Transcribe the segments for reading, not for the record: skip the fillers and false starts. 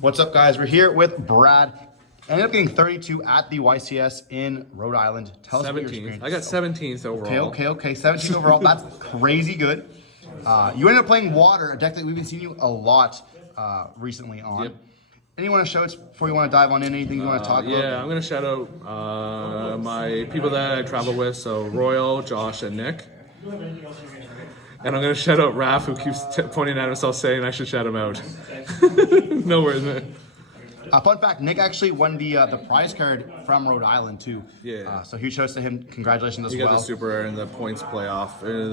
What's up, guys? We're here with Brad. Ended up getting 32 at the YCS in Rhode Island. Tell us what your 17th. experience. I got 17th overall. Okay. 17 overall. That's crazy good. You ended up playing Water, a deck that we've been seeing you a lot recently on. Yep. Anything you want to show us before you want to dive on in? Anything you want to talk about? Yeah, I'm going to shout out my people that I travel with, so Royal, Josh, and Nick. And I'm going to shout out Raph, who keeps pointing at himself saying I should shout him out. No worries, man. Fun fact, Nick actually won the prize card from Rhode Island, too. Yeah. So huge shouts to him. Congratulations as He well. got the super in the points playoff. In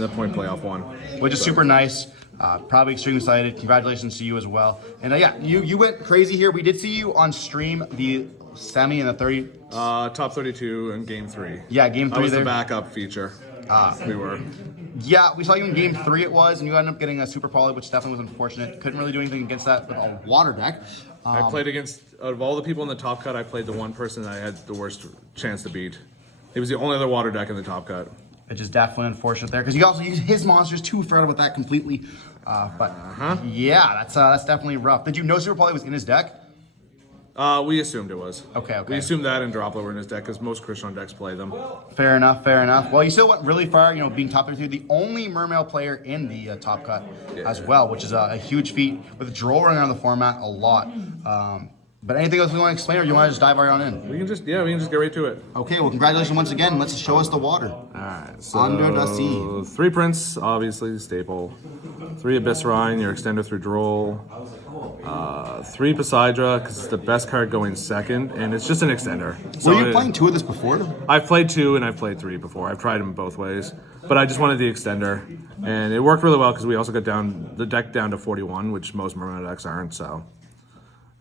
the point playoff one. Which is super nice. Probably extremely excited. Congratulations to you as well. And yeah, you went crazy here. We did see you on stream the semi and the 30. Top 32 in game 3. Yeah, game 3 I was there. the backup feature. We were. Yeah, we saw you in game 3 it was, and you ended up getting a super poly, which definitely was unfortunate. Couldn't really do anything against that with a water deck. I played against, out of all the people in the top cut, I played the one person that I had the worst chance to beat. He was the only other water deck in the top cut. Which is definitely unfortunate there, because you also used his monsters too. Forgot about that completely. Yeah, that's definitely rough. Did you know Super Poly was in his deck? We assumed it was. Okay. We assumed that and Droplet were in his deck because most Christian decks play them. Fair enough. Well, you still went really far, being top 32, the only Mermail player in the top cut as well, which is a huge feat with Droll running around the format a lot. But anything else we want to explain, or do you want to just dive right on in? We can just get right to it. Okay, well, congratulations once again. Let's show us the water. All right, so Under the sea. 3 Prince, obviously staple. 3 Abyssrine, your extender through Droll. 3 Poseidra, because it's the best card going second, and it's just an extender. So were you playing 2 of this before? I've played 2 and I've played 3 before. I've tried them both ways, but I just wanted the extender, and it worked really well because we also got the deck down to 41, which most Mermail decks aren't. So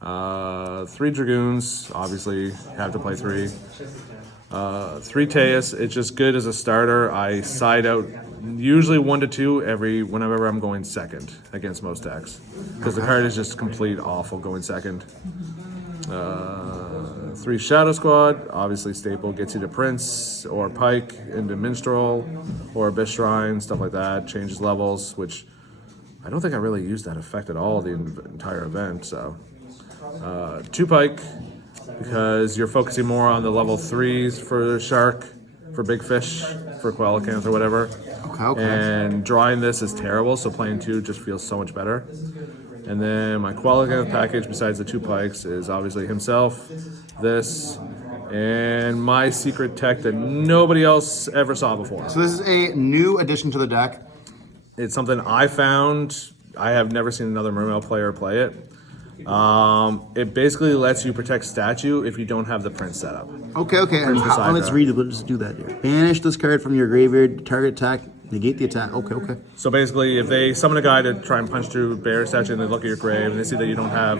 3 Dragoons, obviously have to play 3. 3 Teus, it's just good as a starter. I side out usually 1 to 2 whenever I'm going second against most decks, because the card is just complete awful going second. 3 Shadow Squad, obviously staple, gets you to Prince or Pike into Minstrel or Abyss Shrine, stuff like that. Changes levels, which I don't think I really used that effect at all the entire event. So 2 Pike, because you're focusing more on the level 3s for Shark, for Big Fish, for Quellacanth or whatever. Okay. And drawing this is terrible, so playing 2 just feels so much better. And then my Quellacanth package, besides the 2 Pikes, is obviously himself, this, and my secret tech that nobody else ever saw before. So this is a new addition to the deck. It's something I found. I have never seen another Mermail player play it. It basically lets you protect statue if you don't have the Prince set up. Okay. And let's read it. Let's do that here. Banish this card from your graveyard. Target attack. Negate the attack. Okay. So basically, if they summon a guy to try and punch through Bear Statue and they look at your grave and they see that you don't have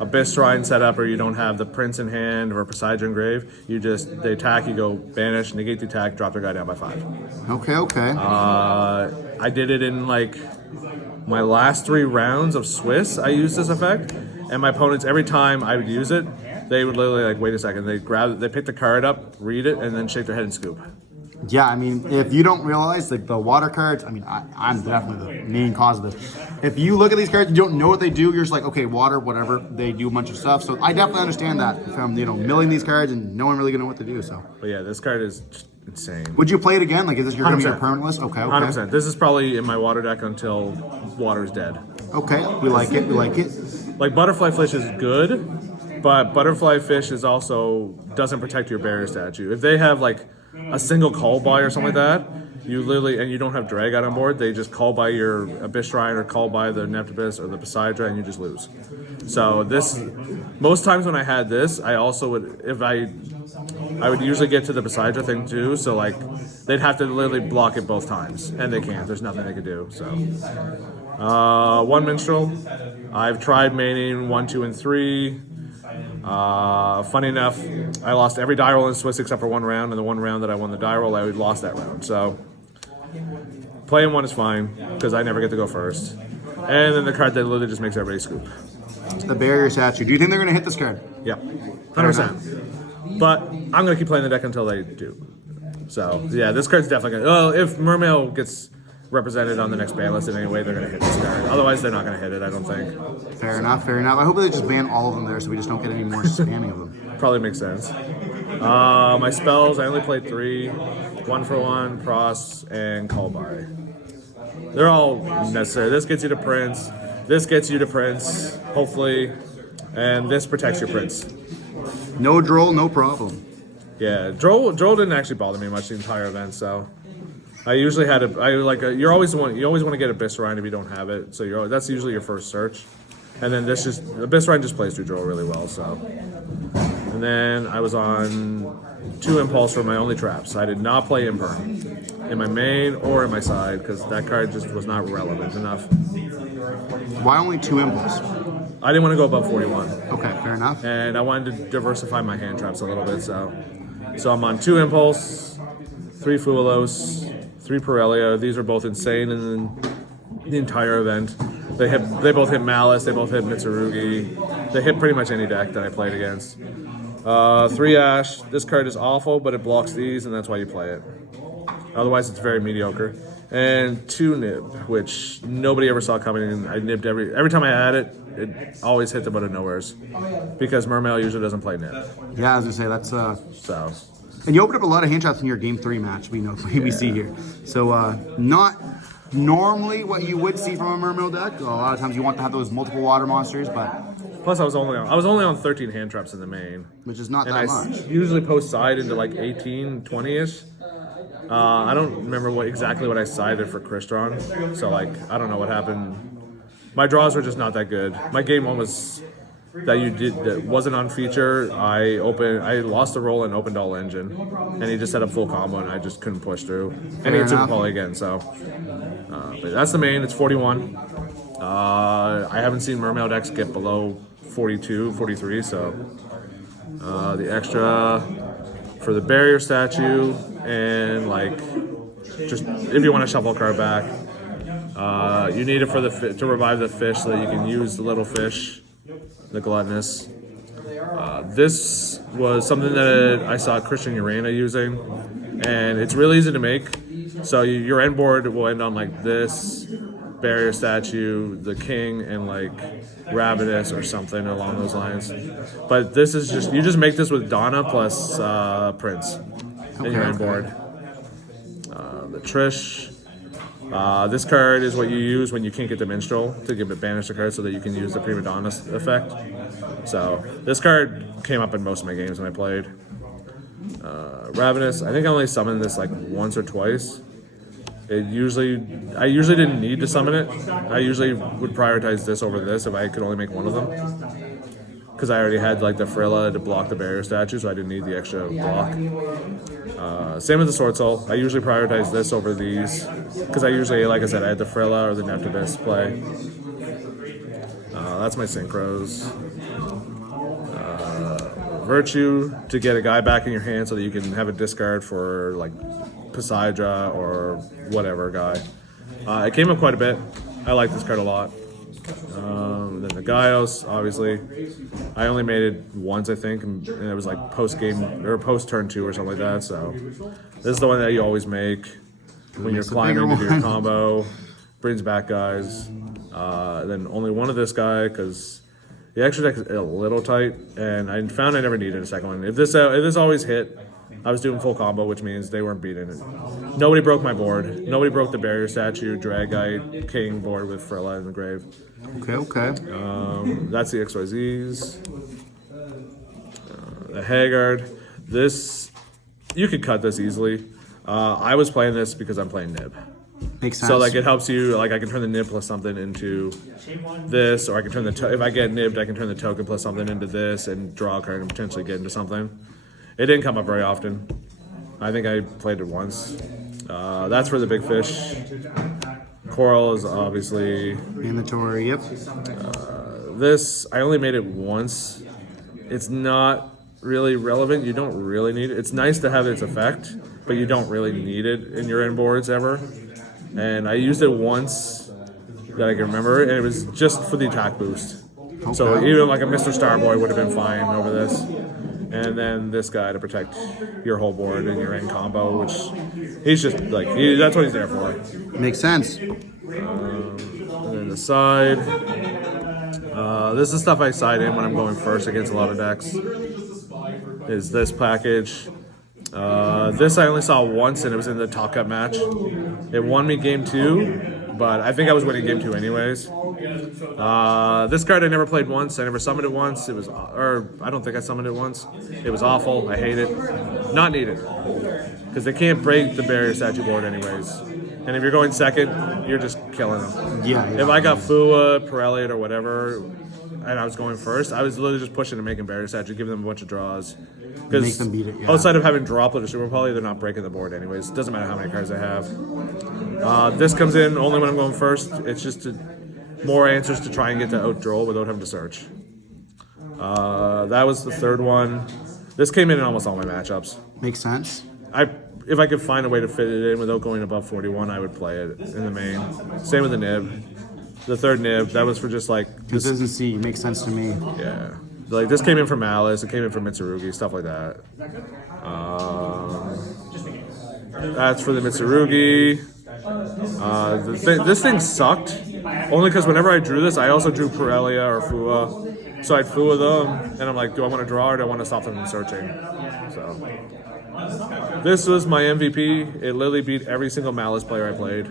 Abyss Shrine set up or you don't have the Prince in hand or Poseidon in grave, they attack, you go banish, negate the attack, drop their guy down by 5. Okay. I did it in my last 3 rounds of Swiss. I used this effect, and my opponents, every time I would use it, they would literally wait a second. They pick the card up, read it, and then shake their head and scoop. Yeah, I mean, if you don't realize the water cards, I mean, I'm definitely the main cause of this. If you look at these cards, you don't know what they do, you're just like, okay, water, whatever, they do a bunch of stuff. So I definitely understand that from, milling these cards and no one really gonna know what to do, so. But yeah, this card is just insane. Would you play it again? Is this your 100%. permanent list? Okay. 100%. This is probably in my water deck until water's dead. Okay, we like it. Butterfly Fish is good, but Butterfly Fish is also doesn't protect your barrier statue. If they have a single call by or something like that, and you don't have drag out on board, they just call by your Abyss Shrine or call by the Neptibus or the Poseidra and you just lose. So most times when I had this, I also would, I would usually get to the Poseidra thing too, so they'd have to literally block it both times, and they can't, there's nothing they could do, so. 1 Minstrel, I've tried maining 1, 2, and 3. Funny enough, I lost every die roll in Swiss except for 1 round, and the 1 round that I won the die roll, I lost that round. So playing 1 is fine because I never get to go first. And then the card that literally just makes everybody scoop. It's the barrier statue. Do you think they're gonna hit this card? Yeah, 100%. But I'm gonna keep playing the deck until they do. So yeah, this card's definitely gonna. Well, if Mermail gets represented on the next ban list in any way, they're going to hit this card. Otherwise, they're not going to hit it, I don't think. Fair enough, fair enough. I hope they just ban all of them there so we just don't get any more spamming of them. Probably makes sense. My spells, I only played 3. 1-for-1, Cross, and Call By. They're all necessary. This gets you to Prince. This gets you to Prince, hopefully. And this protects your Prince. No Droll, no problem. Yeah, Droll didn't actually bother me much the entire event, so I usually had you always want to get Abyss Rhine if you don't have it, so that's usually your first search. And then Abyss Rhine just plays through Droll really well, so. And then I was on 2 Impulse for my only traps. I did not play Imperm in my main or in my side because that card just was not relevant enough. Why only 2 Impulse? I didn't want to go above 41. Okay, fair enough. And I wanted to diversify my hand traps a little bit, so I'm on 2 Impulse, 3 Fuelos, 3 Pirellia. These are both insane in the entire event. They both hit Malice, they both hit Mitsurugi. They hit pretty much any deck that I played against. 3 Ash. This card is awful, but it blocks these, and that's why you play it. Otherwise, it's very mediocre. And 2 Nib, which nobody ever saw coming in. I nibbed every time I had it. It always hit them out of nowheres because Mermail usually doesn't play Nib. Yeah, I was gonna say that's so. And you opened up a lot of hand traps in your game 3 match. We see here. So not normally what you would see from a Mermail deck. A lot of times you want to have those multiple water monsters, but plus I was only on 13 hand traps in the main, which is not and that I much. usually post side into like 18, 20ish. I don't remember exactly what I sided for Crystron, so like I don't know what happened. My draws were just not that good. My game 1 was that wasn't on feature. I lost the roll and opened all engine, and he just set up full combo, and I just couldn't push through. And he had Super Poly again, so. But that's the main. It's 41. I haven't seen Mermail decks get below 42, 43, so the extra for the barrier statue and like just if you want to shuffle a card back, you need it for to revive the fish so that you can use the little fish, the gluttonous. This was something that I saw Christian Urena using, and it's really easy to make. So your end board will end on like this, barrier statue, the king, and like Ravenous or something along those lines. But this is you just make this with Donna plus Prince in your end board. The Trish. This card is what you use when you can't get the Minstrel to give it banish the card so that you can use the Prima Donna effect. So this card came up in most of my games when I played. Ravenous, I think I only summoned this like once or twice. I usually didn't need to summon it. I usually would prioritize this over this if I could only make one of them. Because I already had like the Frilla to block the barrier statue, so I didn't need the extra block. Same with the Sword Soul. I usually prioritize this over these. Because I usually, like I said, I had the Frilla or the Neptibus play. That's my synchros. Virtue to get a guy back in your hand so that you can have a discard for like Poseidra or whatever guy. It came up quite a bit. I like this card a lot. Then the Gaios, obviously. I only made it once, I think, and it was like post-game or post-turn 2 or something like that. So this is the one that you always make when you're climbing to do your combo. Brings back guys. Then only one of this guy because the extra deck is a little tight, and I found I never needed a second one. If this always hit, I was doing full combo, which means they weren't beating it. Nobody broke my board. Nobody broke the barrier statue, Dragite, King board with Frilla in the grave. Okay. That's the XYZs. The Haggard. This, you could cut this easily. I was playing this because I'm playing Nib. Makes sense. So like it helps you, like I can turn the Nib plus something into this, or I can turn if I get Nibbed, I can turn the token plus something into this and draw a card and potentially get into something. It didn't come up very often. I think I played it once. That's for the big fish. Coral is obviously mandatory. Yep. This, I only made it once. It's not really relevant. You don't really need it. It's nice to have its effect, but you don't really need it in your end boards ever. And I used it once that I can remember, and it was just for the attack boost. Okay. So even like a Mr. Starboy would have been fine over this. And then this guy to protect your whole board and your end combo, which he's just like, that's what he's there for. Makes sense. And then the side. This is stuff I side in when I'm going first against a lot of decks. Is this package. This I only saw once, and it was in the Top Cut match. It won me game 2, but I think I was winning game 2 anyways. This card I never played once. I never summoned it once. It was, or I don't think I summoned it once. It was awful. I hate it. Not needed. Because they can't break the barrier statue board anyways. And if you're going second, you're just killing them. Yeah. If I got Fua, Pirelli, or whatever, and I was going first, I was literally just pushing and making barrier statue, giving them a bunch of draws. Make them beat it, yeah. Outside of having Droplet or Super Poly, they're not breaking the board anyways. Doesn't matter how many cards I have. This comes in only when I'm going first. It's just more answers to try and get to out-draw without having to search. That was the third one. This came in almost all my matchups. Makes sense. If I could find a way to fit it in without going above 41, I would play it in the main. Same with the nib. The third nib, that was for just like... Consistency makes sense to me. Yeah. Like, this came in from Malice, it came in from Mitsurugi, stuff like that. That's for the Mitsurugi. This thing sucked, only because whenever I drew this, I also drew Pirellia or Fua. So I'd Fua them, and I'm like, do I want to draw or do I want to stop them from searching? So this was my MVP. It literally beat every single Malice player I played.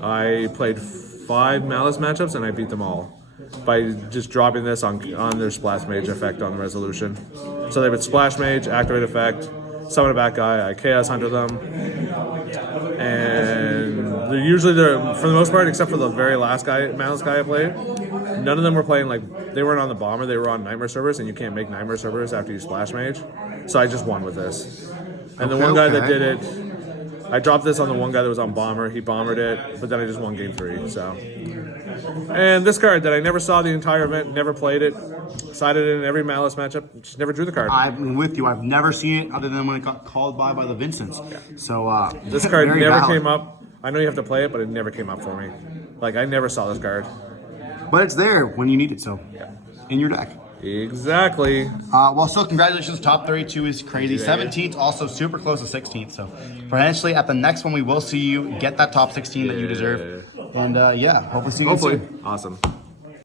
I played 5 Malice matchups, and I beat them all by just dropping this on their Splash Mage effect on the resolution. So they would Splash Mage, activate effect, summon a bad guy, I Chaos Hunter them. And they're usually, for the most part, except for the very last Malice guy I played, none of them were playing like, they weren't on the Bomber, they were on Nightmare servers, and you can't make Nightmare servers after you Splash Mage. So I just won with this. And the one guy that did it, I dropped this on the one guy that was on Bomber, he bombered it, but then I just won game 3, so. And this card that I never saw the entire event, never played it, sided in every Malice matchup, just never drew the card. I'm with you. I've never seen it other than when it got called by the Vincents. Yeah. So this card never came up. I know you have to play it, but it never came up for me. Like, I never saw this card. But it's there when you need it, so in your deck. Exactly. Well, so congratulations. Top 32 is crazy. 17th, also super close to 16th. So potentially at the next one, we will see you get that top 16 that you deserve. And yeah, hopefully see you soon. Awesome.